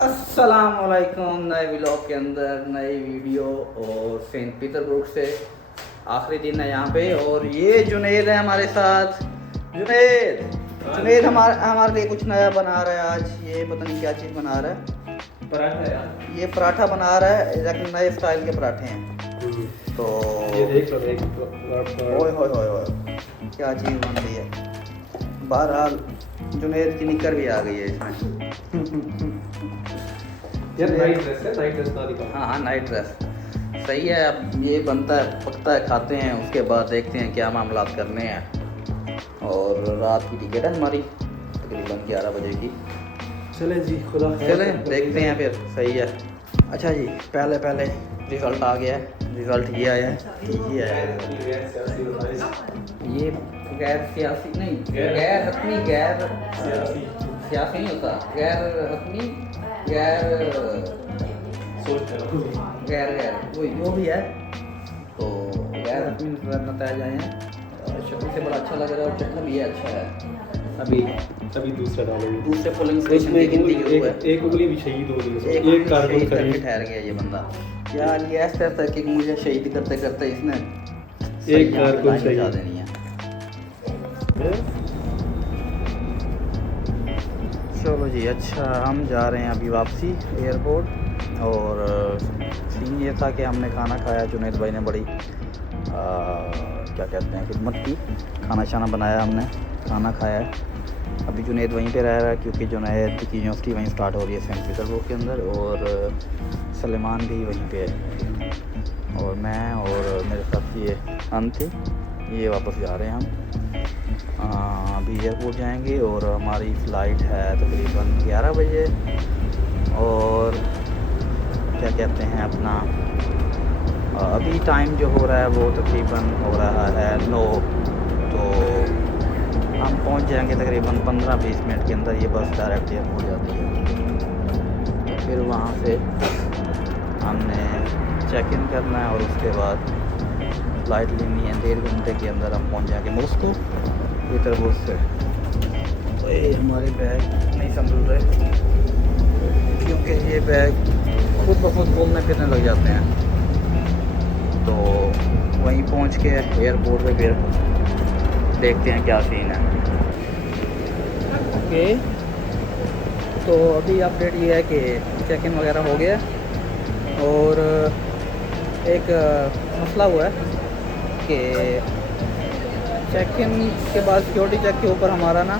अस्सलामुअलैकुम। नए व्लॉग के अंदर नई वीडियो और सेंट पीटर्सबर्ग से आखिरी दिन है यहाँ पे। और ये जुनैद है हमारे साथ। जुनैद हमारे लिए कुछ नया बना रहा है आज। ये पता नहीं क्या चीज़ बना रहा है। पराठा यार। ये पराठा बना रहा है, एक नए स्टाइल के पराठे हैं। तो ये देख लो ओए होए होए होए क्या चीज़ बन रही है। बहरहाल जुनैद की निकर भी आ गई है इसमें। यार नाइट ड्रेस है, नाइट ड्रेस ना दिखा। हाँ नाइट ड्रेस सही है। अब ये बनता है, पकता है, खाते हैं, उसके बाद देखते हैं क्या मामला करने हैं। और रात की टिकट है हमारी तकरीबन 11 बजे की। चलें जी, खुदा चलें देखते हैं फिर। सही है। अच्छा जी, पहले रिज़ल्ट आ गया है। रिज़ल्ट ये आया है, ये आया है। ये गैर सियासी नहीं, गैर हतमी, गैर सियासी नहीं होता, गैर हतमी, गैर वही जो भी है। तो गैर हतमी नतीजे आए हैं। शक्ल से बड़ा अच्छा लग रहा है और चखना भी है, अच्छा है। अभी दूसरा डालेंगे। दूसरे पोलिंग स्टेशन की गिनती की हुई है। एक उंगली भी शहीद हो गई, एक कार्बन शहीद करके खरीद। ठहर गया ये बंदा। यार ये ऐसा ऐसा कि मुझे शहीद करते करते इसने एक कारकुन बचा शहीद। देनी है। चलो जी, अच्छा हम जा रहे हैं अभी वापसी एयरपोर्ट। और सीन ये था कि हमने खाना खाया। जुनैद भाई ने बड़ी क्या कहते हैं खिदमत की, खाना शाना बनाया, हमने खाना खाया है। अभी जुनैद वहीं पे रह रहा है क्योंकि जुनैद की यूनिवर्सिटी वहीं स्टार्ट हो रही है सेंट पीटर्सबर्ग के अंदर। और सलेमान भी वहीं पे है। और मैं और मेरे साथ ये हम थे, ये वापस जा रहे हैं हम। अभी एयरपोर्ट जाएंगे और हमारी फ़्लाइट है तकरीबन 11 बजे। और क्या कहते हैं अपना अभी टाइम जो हो रहा है वो तकरीबन हो रहा है 9। तो हम पहुंच जाएंगे तकरीबन 15-20 मिनट के अंदर। ये बस डायरेक्ट एयरपोर्ट जाती है। तो फिर वहाँ से हमने चेक इन करना है और उसके बाद फ़्लाइट लेनी है। 1.5 घंटे के अंदर हम पहुँच जाएंगे मॉस्को पीटर्सबर्ग से। तो ये हमारे बैग नहीं संभल रहे क्योंकि ये बैग खुद ब खुद बोलने फिरने लग जाते हैं। तो वहीं पहुंच के एयरपोर्ट पे फिर देखते हैं क्या सीन है। ओके, तो अभी अपडेट ये है कि चेक इन वगैरह हो गया। और एक मसला हुआ है कि चेक इन के बाद सिक्योरिटी चेक के ऊपर हमारा ना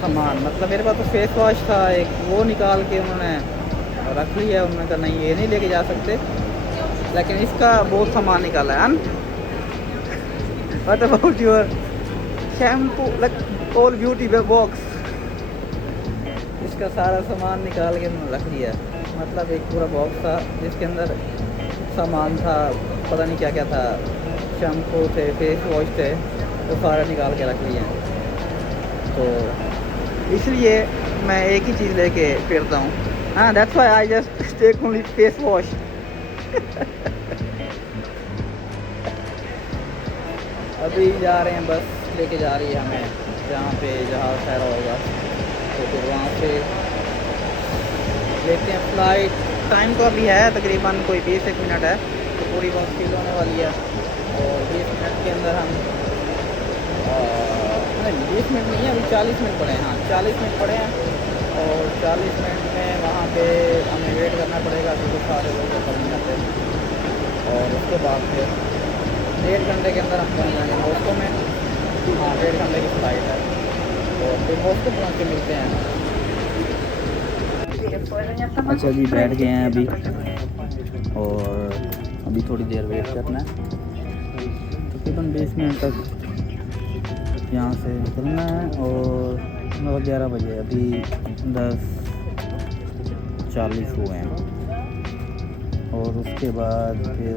सामान, मतलब मेरे पास तो फेस वॉश था एक, वो निकाल के उन्होंने रख लिया। उन्होंने कहा नहीं ये नहीं लेके जा सकते, लेकिन इसका बहुत सामान निकाला है। What about your shampoo, like all beauty box, इसका सारा सामान निकाल के उन्होंने रख लिया। मतलब एक पूरा बॉक्स था जिसके अंदर सामान था, पता नहीं क्या क्या था, शैम्पू थे, फेस वॉश थे, वो सारा निकाल के रख लिया। तो इसलिए मैं एक ही चीज़ लेके फिरता हूँ। हाँ, that's why I just take only face wash. अभी जा रहे हैं, बस लेके जा रही है हमें जहाँ पे जहाँ ठहरा होगा। तो फिर वहाँ से देखते हैं फ़्लाइट। टाइम तो अभी है तकरीबन कोई 20 मिनट है, तो पूरी बस फील होने वाली है। और 20 मिनट के अंदर हम नहीं 20 मिनट नहीं है, अभी 40 मिनट पड़े हैं। हाँ 40 मिनट पड़े हैं। और 40 मिनट में वहाँ पे हमें वेट करना पड़ेगा क्योंकि सारे लोग ऊपर नहीं आते। और उसके बाद फिर 1.5 घंटे के अंदर हम पहुँच जाएंगे मॉस्को में। हाँ 1.5 घंटे की फ़्लाइट है। और फिर मॉस्को पहुँच के मिलते हैं। अच्छा जी, बैठ गए हैं अभी और अभी थोड़ी देर वेट करना है। तकरीबन 20 मिनट तक यहाँ से निकलना है। और 11 बजे, अभी 10:40 हुए हैं। और उसके बाद फिर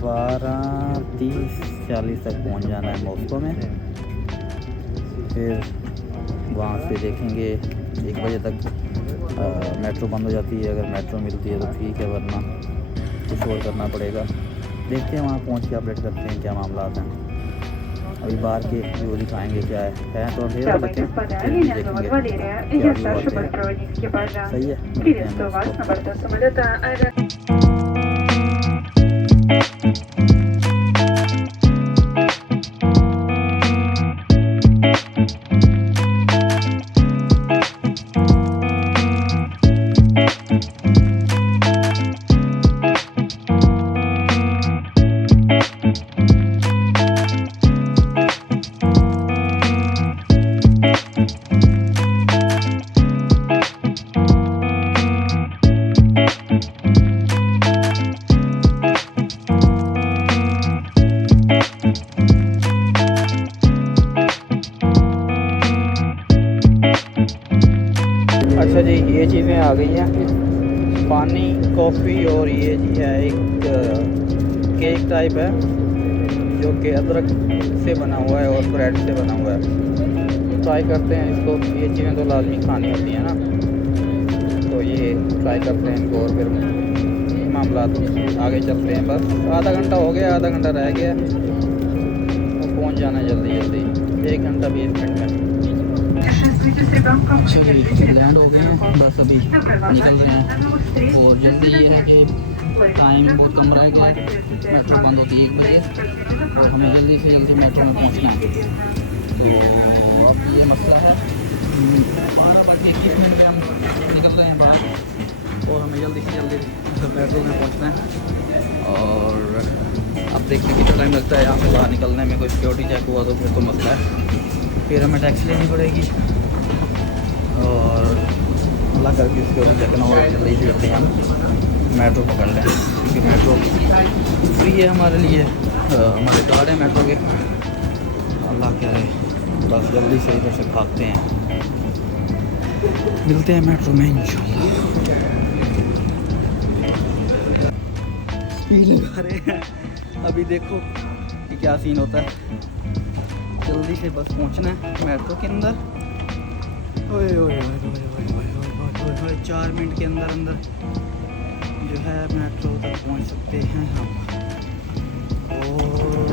12:30-40 तक पहुँच जाना है मॉस्को में। फिर वहाँ से देखेंगे 1 बजे तक मेट्रो बंद हो जाती है। अगर मेट्रो मिलती है तो ठीक है, वरना कुछ और करना पड़ेगा। देखते हैं वहाँ पहुँच के अपडेट करते हैं क्या मामला हैं। अभी बाहर के व्यू दिखाएंगे क्या है तो अंधेरा Дамы и लेकिन господа, फिर भी меня зовут देखेंगे Валерия, и क्या я व्यू старший आते हैं। бортпроводник экипажа. सही है, मिलते हैं Приветствую вас दोस्तों। на борту самолета Аэро... अच्छा जी, ये चीज़ें आ गई हैं, पानी, कॉफ़ी और ये जी है एक केक टाइप है जो कि अदरक से बना हुआ है और ब्रेड से बना हुआ है। ट्राई करते हैं इसको, ये चीज़ें तो लाजमी खानी होती हैं ना, तो ये ट्राई करते हैं इनको और फिर मामला आगे चलते हैं। बस आधा घंटा हो गया, आधा घंटा रह गया और पहुँच जाना है जल्दी जल्दी, 1 घंटा 20 मिनट में। Путешествуйте с ребенком. अच्छा जी, Держите लैंड हो गए हैं, बस अभी निकल रहे हैं До новых встреч. और जल्दी ये है कि टाइम बहुत कम रह गया है, मेट्रो बंद होती है 1 बजे और हमें जल्दी से जल्दी मेट्रो में पहुंचना है। तो अब ये मसला है, 12:21 पे हम निकल रहे हैं बाहर और हमें जल्दी से जल्दी मेट्रो में पहुंचना है। और अब देखते हैं कितना टाइम लगता है यहाँ से बाहर निकलने में। कोई सिक्योरिटी चेक हुआ तो फिर तो मसला है, फिर हमें टैक्सी लेनी पड़ेगी और अल्लाह करके सिक्योरिटी चेक ना हो जल्दी से जल्दी हम मेट्रो पकड़ लें, क्योंकि मेट्रो फ्री है हमारे लिए, हमारे कार्ड है मेट्रो के। अल्लाह करे, बस जल्दी से इधर से भागते हैं, मिलते हैं मेट्रो में इंशाल्लाह। स्पीड लगा रहे हैं, अभी देखो कि क्या सीन होता है। जल्दी से बस पहुंचना है मेट्रो के अंदर। ओए ओए ओए ओए ओए ओए ओए ओए, 4 मिनट के अंदर अंदर जो है मेट्रो तक पहुंच सकते हैं हम। और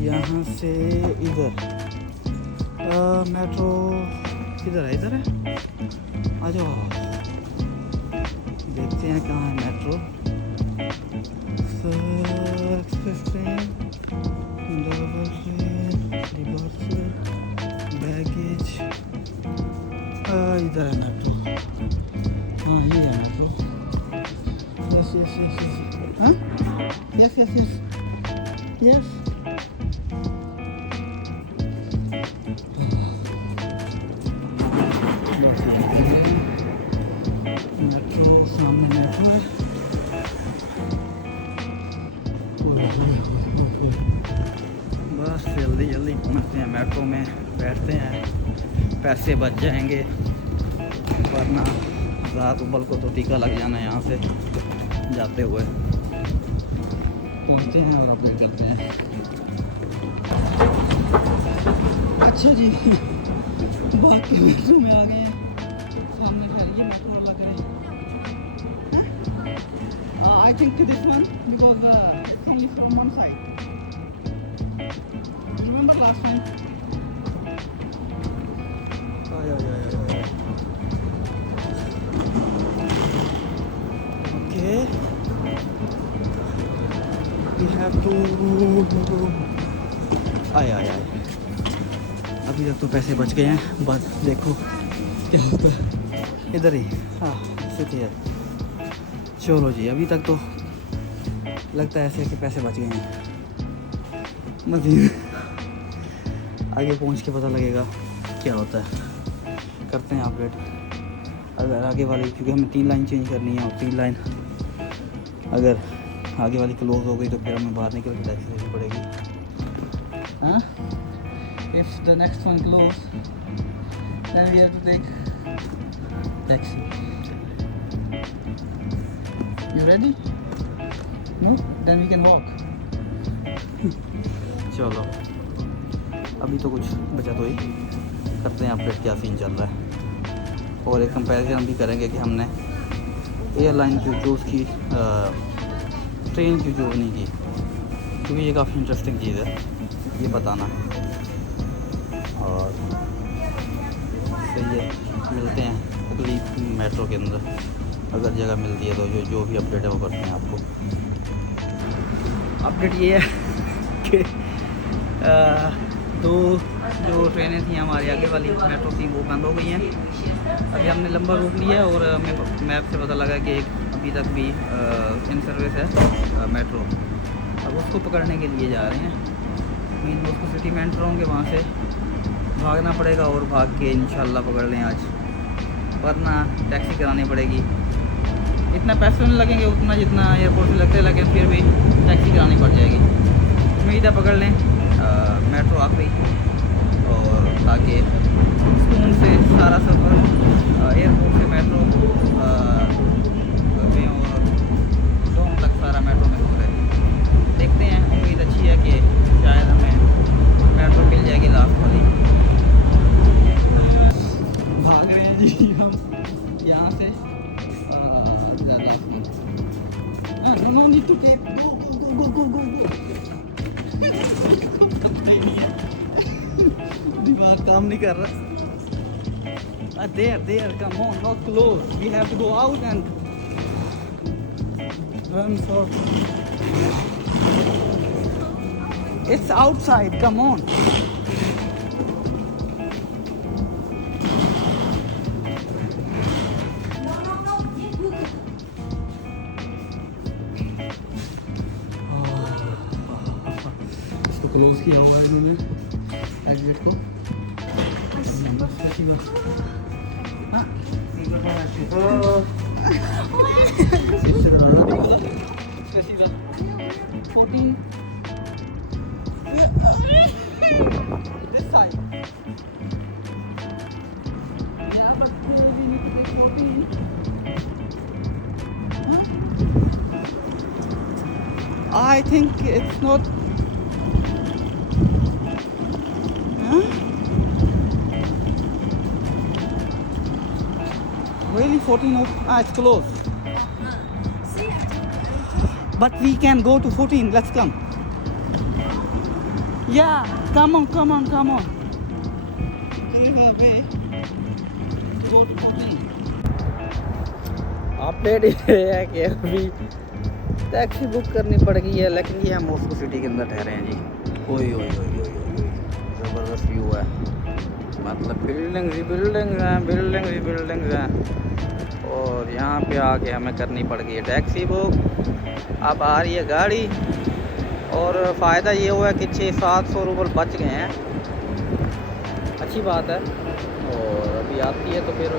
यहाँ से इधर मेट्रो किधर है? इधर है, आ जाओ देखते हैं कहाँ है metro. Express train, double train, reversal, baggage, इधर है मेट्रो। हाँ ये है metro. Yes yes yes yes, हाँ yes yes yes yes. Metro सामने मेट्रो है। बस जल्दी जल्दी पहुंचते हैं मेट्रो में, बैठते हैं, पैसे बच जाएंगे, वरना रात उबल को तो टीका लग जाना है यहाँ से जाते हुए। पहुंचते हैं और अपडेट करते हैं। अच्छा जी, बाकी मेट्रो में आ गए हैं, सामने खैर ये मेट्रो लग रहे हैं। I think this one because it's only from one side. Remember last time? Okay. We have to. आए। अभी तक तो पैसे बच गए हैं, बस देखो क्या होता है इधर ही। हाँ स्थिति है। चलो जी, अभी तक तो लगता है ऐसे कि पैसे बच गए हैं। मज़ीद आगे पहुंच के पता लगेगा क्या होता है, करते हैं अपडेट। अगर आगे वाली, क्योंकि हमें 3 लाइन चेंज करनी है और 3 लाइन अगर आगे वाली क्लोज हो गई तो फिर हमें बाहर निकल के टैक्सी लेनी पड़ेगी। हाँ, if the next one close then we have to take taxi. You ready? No, then we can walk. चलो अभी तो कुछ बचा तो ही, करते हैं अपडेट क्या सीन चल रहा है और एक कंपैरिजन भी करेंगे कि हमने एयरलाइन क्यों चूज़ की, ट्रेन क्यों चूज़ नहीं की, क्योंकि ये काफ़ी इंटरेस्टिंग चीज़ है। ये बताना। और सही है, मिलते हैं अगली मेट्रो के अंदर, अगर जगह मिलती है तो जो भी अपडेट है वो करते हैं आपको। अपडेट ये है कि तो जो ट्रेनें थी हमारी आगे वाली मेट्रो थी वो बंद हो गई हैं। अभी हमने लंबा रूट लिया है और हमें मैप से पता लगा कि अभी तक भी इन सर्विस है मेट्रो। अब उसको पकड़ने के लिए जा रहे हैं। मीन उसको सिटी में एंटर होंगे, वहाँ से भागना पड़ेगा और भाग के इंशाल्लाह पकड़ लें आज, वरना टैक्सी करानी पड़ेगी। इतना पैसे नहीं लगेंगे उतना जितना एयरपोर्ट से लगते हैं, लेकिन फिर भी टैक्सी करानी पड़ जाएगी। उम्मीद है पकड़ लें मेट्रो आ गई, और ताकि सुकून से सारा सफ़र एयरपोर्ट से मेट्रो में और डोम तक सारा मेट्रो में हो रहा है। देखते हैं, उम्मीद अच्छी है कि शायद हमें मेट्रो मिल जाएगी लास्ट वाली। भाग रहे हैं जी हम यहाँ से। No need to get go. दिमाग काम नहीं कर रहा। There, come on, not close. We have to go out and run for. It's outside. Come on. इसको क्लोज किया हुआ है इन्होंने एग्जिट को। हाँ, 14 this side. Yeah, but we need to take 14. I think it's not. Really 14 of, it's close. But we can go to 14. Let's come. Yeah, come on. Give a way to go to 14. Update ये है कि अभी taxi book करनी पड़ गई है, लेकिन ये हम मॉस्को सिटी के अंदर ठहरे हैं जी। ओए ज़बरदस्त व्यू है, मतलब बिल्डिंग्स हैं। और यहाँ पे आके हमें करनी पड़ गई है टैक्सी बुक। अब आ रही है गाड़ी, और फ़ायदा ये हुआ है कि 600-700 रुपये बच गए हैं, अच्छी बात है। और अभी आती है तो फिर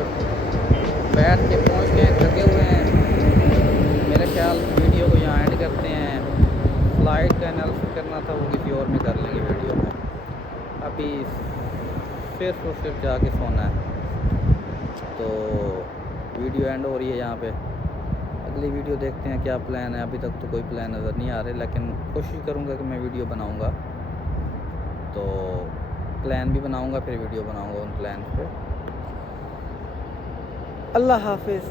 बैठ के पहुँच गए, थके हुए हैं। मेरे ख्याल वीडियो को यहाँ एंड करते हैं। फ्लाइट का एनालिसिस करना था, वो किसी और में कर लेंगे वीडियो में। अभी सिर्फ और सिर्फ जाके सोना है, तो वीडियो एंड हो रही है यहाँ पे। अगली वीडियो देखते हैं क्या प्लान है। अभी तक तो कोई प्लान नज़र नहीं आ रहे, लेकिन कोशिश करूँगा कि मैं वीडियो बनाऊँगा, तो प्लान भी बनाऊँगा, फिर वीडियो बनाऊँगा उन प्लान पे। अल्लाह हाफिज़।